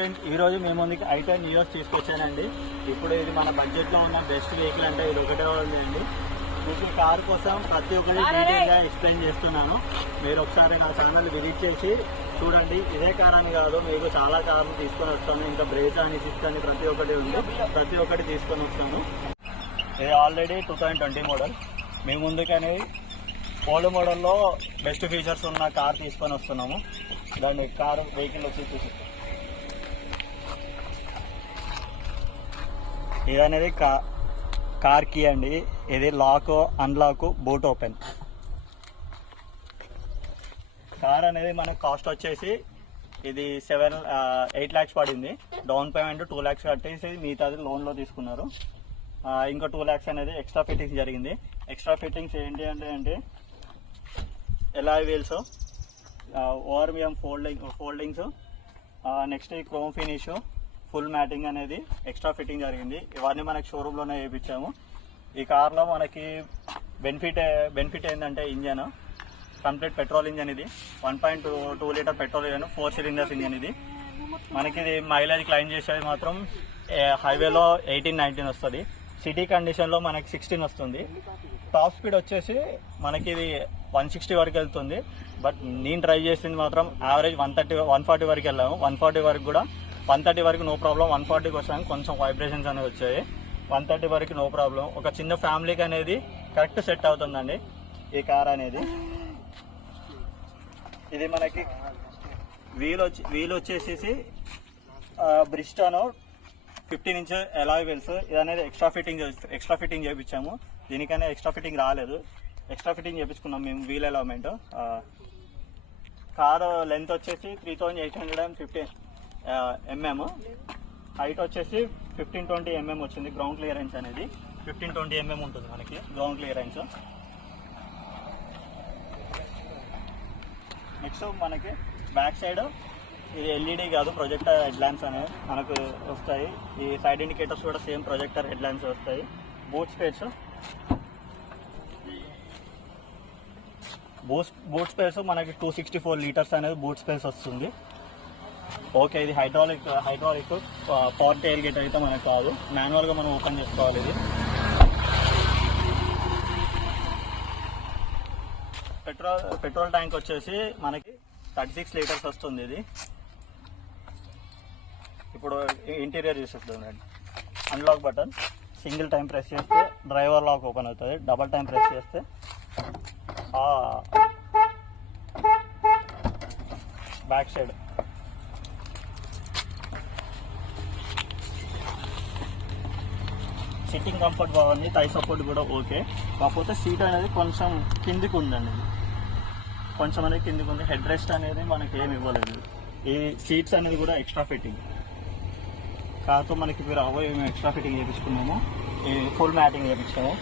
Friends, ఈరోజు మేము ముందుకి i10 Nios తీసుకొచ్చానండి. ఇప్పుడు ఇది మన బడ్జెట్లో ఉన్న బెస్ట్ వెహికల్ అంటే ఇది ఒకటే ఉందండి. మీకు కార్ కోసం ప్రతి ఒక్కటి డీటెయిల్గా ఎక్స్ప్లెయిన్ చేస్తున్నాను. మీరు ఒకసారి నా ఛానల్ విజిట్ చేసి చూడండి. ఇదే కార్ అని కాదు, మీకు చాలా కార్లు తీసుకొని వస్తాను. ఇంకా బ్రేక్ అని సిక్స్ అని ప్రతి ఒక్కటి ఉంది, ప్రతి ఒక్కటి తీసుకొని వస్తాను. ఇది ఆల్రెడీ 2020 మోడల్. మీ ముందుకని ఓల్డ్ మోడల్లో బెస్ట్ ఫీచర్స్ ఉన్న కార్ తీసుకొని వస్తున్నాము. దాని కారు వెహికల్ వచ్చి చూసి ఇది అనేది కార్ కీ అండి. ఇది lock, unlock, boot open. Car అనేది మనకు కాస్ట్ వచ్చేసి ఇది 8 lakhs పడింది. డౌన్ పేమెంట్ 2 lakhs కట్టేసి మిగతాది లోన్లో తీసుకున్నారు. ఇంకా 2 lakhs అనేది ఎక్స్ట్రా ఫిట్టింగ్స్ జరిగింది. ఎక్స్ట్రా ఫిట్టింగ్స్ ఏంటి అంటే ఎలాయ్ వీల్స్, ఓఆర్బిఎం ఫోల్డింగ్స్, నెక్స్ట్ ఈ క్రోమ్ ఫినిష్, ఫుల్ మ్యాటింగ్ అనేది ఎక్స్ట్రా ఫిట్టింగ్ జరిగింది. ఇవన్నీ మనకి షోరూంలోనే వేయించాము. ఈ కార్లో మనకి బెనిఫిట్ ఏంటంటే ఇంజన్ కంప్లీట్ పెట్రోల్ ఇంజన్. ఇది 1.2 litre petrol engine, 4 cylinders engine. ఇది మనకి ఇది మైలేజ్ క్లైమ్ చేసేది మాత్రం హైవేలో 18-19 వస్తుంది. సిటీ కండిషన్లో మనకి 16 వస్తుంది. టాప్ స్పీడ్ వచ్చేసి మనకి ఇది 160 వరకు వెళ్తుంది. బట్ నేను ట్రై చేసింది మాత్రం యావరేజ్ 140 వరకు వెళ్ళాము. 140 వరకు కూడా 130 వరకు నో ప్రాబ్లం. 140కి వచ్చాము కొంచెం వైబ్రేషన్స్ అనేవి వచ్చాయి. 130 వరకు నో ప్రాబ్లం. ఒక చిన్న ఫ్యామిలీకి అనేది కరెక్ట్ సెట్ అవుతుందండి ఈ కార్ అనేది. ఇది మనకి వీల్ వచ్చేసి బ్రిస్టానో 15 inch అలాయ్ వీల్స్. ఇది అనేది ఎక్స్ట్రా ఫిట్టింగ్ చేయించాము. దీనికైనా ఎక్స్ట్రా ఫిట్టింగ్ రాలేదు, ఎక్స్ట్రా ఫిట్టింగ్ చేయించుకున్నాం మేము. Wheel alignment. కారు లెంత్ వచ్చేసి 3850 mm, హైట్ వచ్చేసి 1520 mm వచ్చింది. గ్రౌండ్ క్లియరెన్స్ అనేది 1520 mm ఉంటుంది మనకి గ్రౌండ్ క్లియరెన్స్. నెక్స్ట్ మనకి బ్యాక్ సైడ్ ఇది ఎల్ఈడి కాదు, ప్రొజెక్టర్ హెడ్ ల్యాంప్స్ అనేవి మనకు వస్తాయి. ఈ సైడ్ ఇండికేటర్స్ కూడా సేమ్ ప్రొజెక్టర్ హెడ్ ల్యాంప్స్ వస్తాయి. బూట్ స్పేస్ మనకి 264 liters అనేది బూట్ స్పేస్ వస్తుంది. ఓకే, ఇది హైడ్రాలిక్ పవర్ టైల్ గేట్ అయితే మనకు కాదు, మాన్యువల్గా మనం ఓపెన్ చేసుకోవాలి. ఇది పెట్రోల్ ట్యాంక్ వచ్చేసి మనకి 36 liters వస్తుంది. ఇది ఇప్పుడు ఇంటీరియర్ చూసేద్దాం. Unlock button single time press చేస్తే డ్రైవర్ లాక్ ఓపెన్ అవుతుంది. డబల్ టైం ప్రెస్ చేస్తే బ్యాక్ సైడ్ సిట్టింగ్ కంఫర్ట్ బాగుంది, థై సపోర్ట్ కూడా ఓకే. కాకపోతే సీట్ అనేది కొంచెం కిందికి ఉందండి. ఇది కొంచెం అనేది కిందికి ఉంది. హెడ్ రెస్ట్ అనేది మనకి ఏమి ఇవ్వలేదు. ఈ సీట్స్ అనేది కూడా ఎక్స్ట్రా ఫిట్టింగ్. కాకపోతే మనకి మీరు మేము ఎక్స్ట్రా ఫిట్టింగ్ చేయించుకున్నాము. ఈ ఫుల్ మ్యాటింగ్ చేయించాము,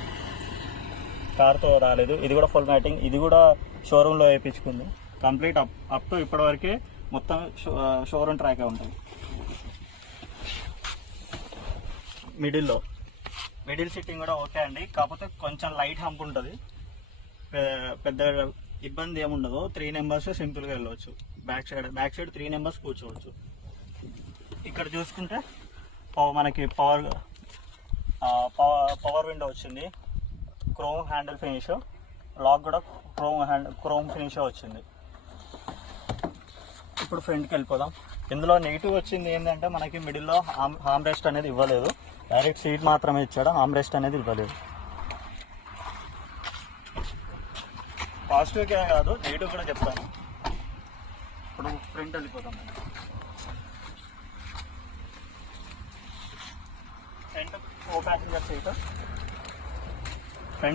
కార్తో రాలేదు. ఇది కూడా ఫుల్ మ్యాటింగ్, ఇది కూడా షోరూంలో వేయించుకుంది. కంప్లీట్ అప్ టు ఇప్పటివరకే మొత్తం షోరూమ్ ట్రాకే ఉంటుంది. మిడిల్ సిట్టింగ్ కూడా ఓకే అండి. కాకపోతే కొంచెం లైట్ హంప్ ఉంటుంది, పెద్ద ఇబ్బంది ఏముండదు. 3 members సింపుల్గా వెళ్ళవచ్చు. బ్యాక్ సైడ్ 3 members కూర్చోవచ్చు. ఇక్కడ చూసుకుంటే మనకి పవర్ విండో వచ్చింది. క్రోమ్ హ్యాండిల్ ఫినిష్, లాక్ కూడా క్రోమ్ ఫినిష్ వచ్చింది. ఇప్పుడు ఫ్రంట్కి వెళ్ళిపోదాం. ఇందులో నెగిటివ్ వచ్చింది ఏంటంటే మనకి మిడిల్లో హామ్ రెస్ట్ అనేది ఇవ్వలేదు. డైరెక్ట్ సీట్ మాత్రమే ఇచ్చాడు, హామ్ రెస్ట్ అనేది ఇవ్వలేదు. పాజిటివ్గా కాదు, నెగిటివ్ కూడా చెప్తాను. ఇప్పుడు ఫ్రంట్ వెళ్ళిపోతాం. Front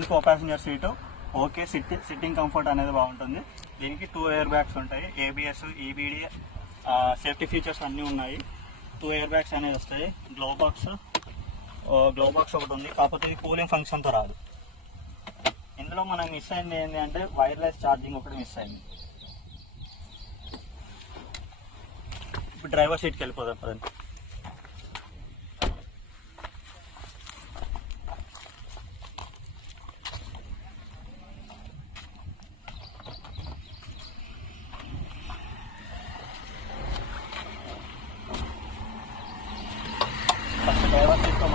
co passenger seat okay. Sitting comfort అనేది బాగుంటుంది. దీనికి 2 air bags ఉంటాయి. ABS, EBD సేఫ్టీ ఫీచర్స్ అన్నీ ఉన్నాయి. 2 air bags అనేది వస్తాయి. గ్లో బాక్స్ ఒకటి ఉంది, కాకపోతే ఇది కూలింగ్ ఫంక్షన్తో రాదు. ఇందులో మనం మిస్ అయింది ఏంటి అంటే వైర్లెస్ ఛార్జింగ్ ఒకటి మిస్ అయింది. ఇప్పుడు డ్రైవర్ సీట్కి వెళ్ళిపోదాం పదండి.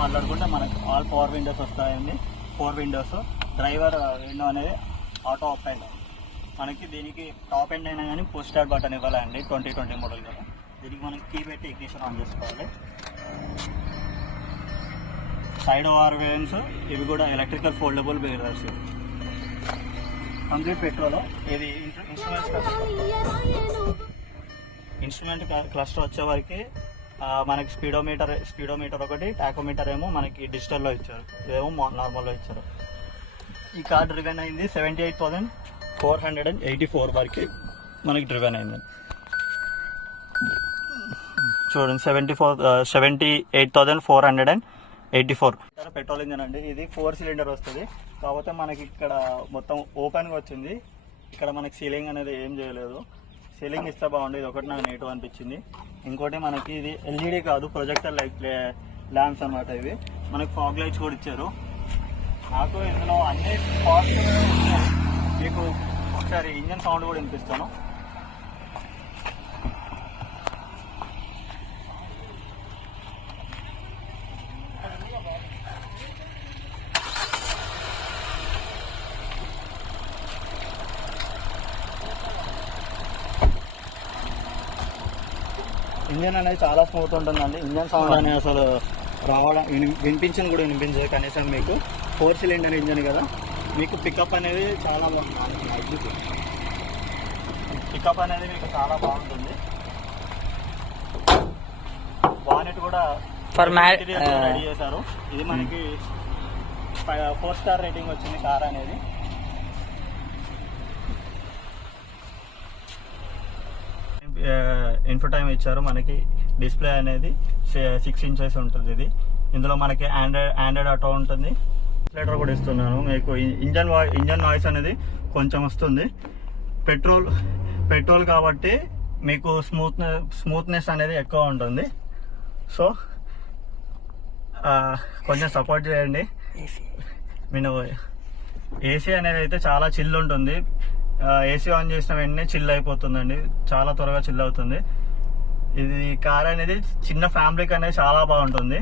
మాట్లాడుకుంటే మనకు ఆల్ పవర్ విండోస్ వస్తాయండి. 4 విండోస్. డ్రైవర్ విండో అనేది ఆటో అప్ అండ్ డౌన్. మనకి దీనికి టాప్ ఎండ్ అయినా కానీ పుష్ స్టార్ట్ బటన్ ఇవ్వాలండి. 2020 మోడల్ కదా. దీనికి మనం కీ పెట్టి ఇగ్నిషన్ ఆన్ చేసుకోవాలి. సైడ్ ఓవర్ వేన్స్ ఇవి కూడా electrical foldable mirrors. Complete petrol. ఇది ఇన్స్ట్రుమెంట్ క్లస్టర్ వచ్చే వరకు మనకి స్పీడోమీటర్ ఒకటి, టాకోమీటర్ ఏమో మనకి డిజిటల్లో ఇచ్చారు, ఇదేమో నార్మల్లో ఇచ్చారు. ఈ కార్ డ్రివెన్ అయింది 78,484 వరకు మనకి డ్రివెన్ అయింది. చూడండి 78,484 పెట్రోల్ ఇంజన్ అండి. ఇది 4 సిలిండర్ వస్తుంది. కాకపోతే మనకి ఇక్కడ మొత్తం ఓపెన్గా వచ్చింది. ఇక్కడ మనకి సీలింగ్ అనేది ఏం చేయలేదు. సీలింగ్ ఇస్తే బాగుండేది. ఒకటి నాకు నెగిటివ్ అనిపించింది. ఇంకోటి మనకి ఇది ఎల్ఈడి కాదు, ప్రొజెక్టర్ లైట్ ల్యాంప్స్ అనమాట. ఇవి మనకి ఫాగ్ లైట్స్ కూడా ఇచ్చారు. నాకు ఇందులో అన్ని ఫాస్ట్ మీకు ఒకసారి ఇంజన్ సౌండ్ కూడా వినిపిస్తాను. ఇంజన్ అనేది చాలా స్మూత్ ఉంటుందండి. ఇంజన్ సౌండ్ అనేది అసలు రావడం వినిపించింది కూడా వినిపించదు కనీసం. మీకు 4 సిలిండర్ ఇంజన్ కదా, మీకు పికప్ అనేది చాలా మీకు చాలా బాగుంటుంది. బానెట్ కూడా రెడీ చేశారు. ఇది మనకి 4 స్టార్ రేటింగ్ వచ్చింది కార్ అనేది. ఇన్ఫోటైమ్ ఇచ్చారు. మనకి డిస్ప్లే అనేది 6 ఇంచెస్ ఉంటుంది. ఇది ఇందులో మనకి ఆండ్రాయిడ్ ఆటో ఉంటుంది. లెటర్ కూడా ఇస్తున్నాను మీకు. ఇంజన్ నాయిస్ అనేది కొంచెం వస్తుంది. పెట్రోల్ కాబట్టి మీకు స్మూత్నెస్ అనేది ఎక్కువ ఉంటుంది. సో కొంచెం సపోర్ట్ చేయండి. నేను ఏసీ అనేది అయితే చాలా చిల్ ఉంటుంది. ఏసీ ఆన్ చేసిన వెంటనే చిల్ అయిపోతుందండి, చాలా త్వరగా చిల్ అవుతుంది. ఇది కార్ అనేది చిన్న ఫ్యామిలీకి అనేది చాలా బాగుంటుంది.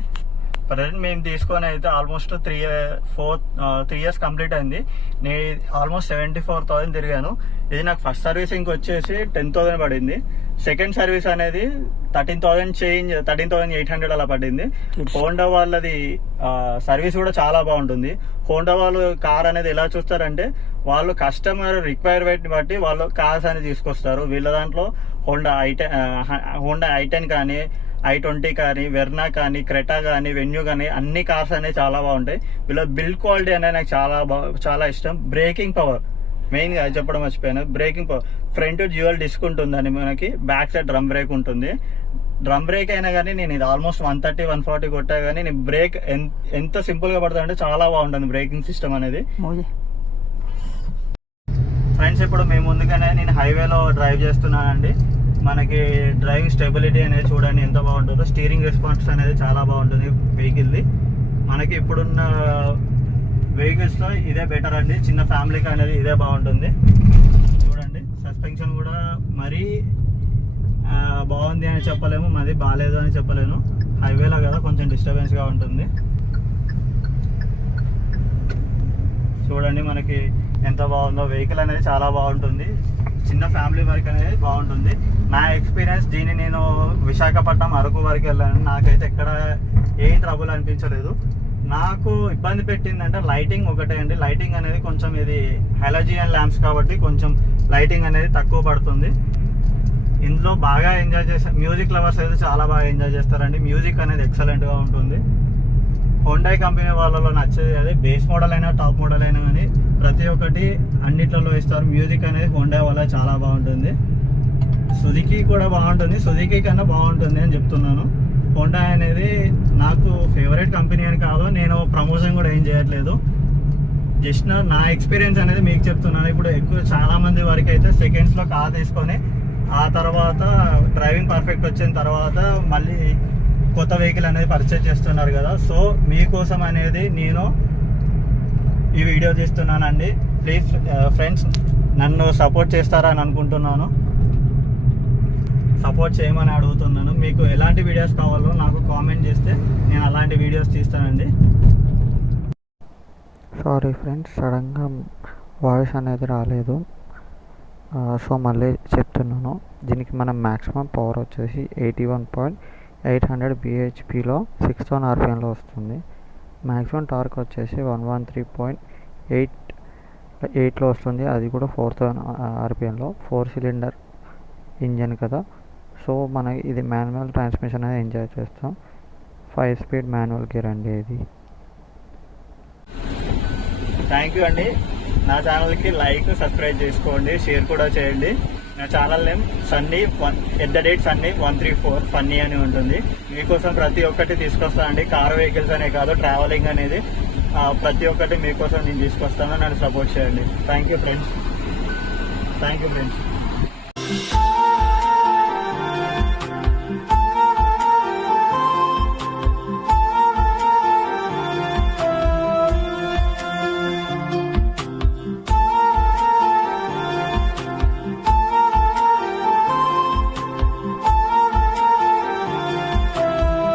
ప్రజెంట్ మేము తీసుకొని అయితే ఆల్మోస్ట్ 3 ఇయర్స్ కంప్లీట్ అయింది. నేను ఆల్మోస్ట్ 74,000 తిరిగాను. ఇది నాకు ఫస్ట్ సర్వీసింగ్ వచ్చేసి 10,000 పడింది. సెకండ్ సర్వీస్ అనేది 13,800 అలా పడింది. హోండా వాళ్ళది సర్వీస్ కూడా చాలా బాగుంటుంది. హోండా వాళ్ళు కార్ అనేది ఎలా చూస్తారంటే, వాళ్ళు కస్టమర్ రిక్వైర్మెంట్ బట్టి వాళ్ళు కార్స్ అనేది తీసుకొస్తారు. వీళ్ళ దాంట్లో హోండా i10 కానీ, i20 కానీ, వెర్నా కానీ, క్రెటా కానీ, వెన్యూ కానీ అన్ని కార్స్ అనేవి చాలా బాగుంటాయి. వీళ్ళ బిల్డ్ క్వాలిటీ అనేది నాకు చాలా ఇష్టం. బ్రేకింగ్ పవర్ మెయిన్ గా చెప్పడం మర్చిపోయాను. Braking power front dual disc ఉంటుందని మనకి, బ్యాక్ సైడ్ డ్రమ్ బ్రేక్ ఉంటుంది. డ్రమ్ బ్రేక్ అయినా కానీ నేను ఇది ఆల్మోస్ట్ 130-140 కొట్టా కానీ నేను బ్రేక్ ఎంత సింపుల్ గా పడుతుంది అంటే చాలా బాగుంటుంది బ్రేకింగ్ సిస్టమ్ అనేది. ఫ్రెండ్స్, ఇప్పుడు మేము ముందుగానే నేను హైవేలో డ్రైవ్ చేస్తున్నానండి. మనకి డ్రైవింగ్ స్టెబిలిటీ అనేది చూడండి ఎంత బాగుంటుందో. స్టీరింగ్ రెస్పాన్స్ అనేది చాలా బాగుంటుంది వెహికల్ది. మనకి ఇప్పుడున్న వెహికల్స్ లో ఇదే బెటర్ అండి. చిన్న ఫ్యామిలీకి అనేది ఇదే బాగుంటుంది. చూడండి, సస్పెన్షన్ కూడా మరీ బాగుంది అని చెప్పలేము, మరి బాగాలేదు అని చెప్పలేను. హైవేలో కదా కొంచెం డిస్టర్బెన్స్ గా ఉంటుంది. చూడండి మనకి ఎంత బాగుందో. వెహికల్ అనేది చాలా బాగుంటుంది. చిన్న ఫ్యామిలీ వరకు అనేది బాగుంటుంది. నా ఎక్స్పీరియన్స్ దీన్ని నేను విశాఖపట్నం, అరకు వరకు వెళ్ళాను. నాకైతే ఎక్కడ ఏం ట్రబుల్ అనిపించలేదు. నాకు ఇబ్బంది పెట్టిందంటే లైటింగ్ ఒకటే అండి. లైటింగ్ అనేది కొంచెం, ఇది హెలోజియన్ ల్యాంప్స్ కాబట్టి కొంచెం లైటింగ్ అనేది తక్కువ పడుతుంది. ఇందులో బాగా ఎంజాయ్ చేస్తారు. మ్యూజిక్ లవర్స్ అయితే చాలా బాగా ఎంజాయ్ చేస్తారండి. మ్యూజిక్ అనేది ఎక్సలెంట్గా ఉంటుంది. హోండాయ్ కంపెనీ వాళ్ళలో నచ్చేది అదే. బేస్ మోడల్ అయినా టాప్ మోడల్ అయినా కానీ ప్రతి ఒక్కటి అన్నిట్లలో ఇస్తారు. మ్యూజిక్ అనేది హోండా వల్ల చాలా బాగుంటుంది. సుజుకి కూడా బాగుంటుంది. సుజుకి కన్నా బాగుంటుంది అని చెప్తున్నాను. హోండా అనేది నాకు ఫేవరెట్ కంపెనీ అని కాదు, నేను ప్రమోషన్ కూడా ఏం చేయట్లేదు. జస్ట్ నా ఎక్స్పీరియన్స్ అనేది మీకు చెప్తున్నాను. ఇప్పుడు చాలా మంది వరకు అయితే సెకండ్స్లో కార్ తీసుకొని ఆ తర్వాత డ్రైవింగ్ పర్ఫెక్ట్ వచ్చిన తర్వాత మళ్ళీ కొత్త వెహికల్ అనేది పర్చేజ్ చేస్తున్నారు కదా. సో మీకోసం అనేది నేను ఈ వీడియో చేస్తున్నానండి. ప్లీజ్ ఫ్రెండ్స్, నన్ను సపోర్ట్ చేస్తారని అనుకుంటున్నాను. సపోర్ట్ చేయమని అడుగుతున్నాను. మీకు ఎలాంటి వీడియోస్ కావాలో నాకు కామెంట్ చేస్తే నేను అలాంటి వీడియోస్ తీస్తానండి. సారీ ఫ్రెండ్స్, సడన్గా వాయిస్ అనేది రాలేదు, సో మళ్ళీ చెప్తున్నాను. దీనికి మనం మ్యాక్సిమం పవర్ వచ్చేసి 81.800 bhpలో 6000 rpmలో వస్తుంది. మ్యాక్సిమం టార్క్ వచ్చేసి 113.8లో వస్తుంది, అది కూడా 4000 rpmలో. 4 సిలిండర్ ఇంజన్ కదా, సో మనకి ఇది మాన్యువల్ ట్రాన్స్మిషన్ అనేది ఎంజాయ్ చేస్తాం. 5 స్పీడ్ మాన్యువల్ గేర్ అండి ఇది. థ్యాంక్ యూ అండి. నా ఛానల్కి లైక్, సబ్స్క్రైబ్ చేసుకోండి, షేర్ కూడా చేయండి. నా channel name Sunny @Sunny134 funny అని ఉంటుంది. మీకోసం ప్రతి ఒక్కటి తీసుకొస్తానండి. కార్ వెహికల్స్ అనే కాదు, ట్రావెలింగ్ అనేది ప్రతి ఒక్కటి మీకోసం నేను తీసుకొస్తాను. నన్ను సపోర్ట్ చేయండి. Thank you friends.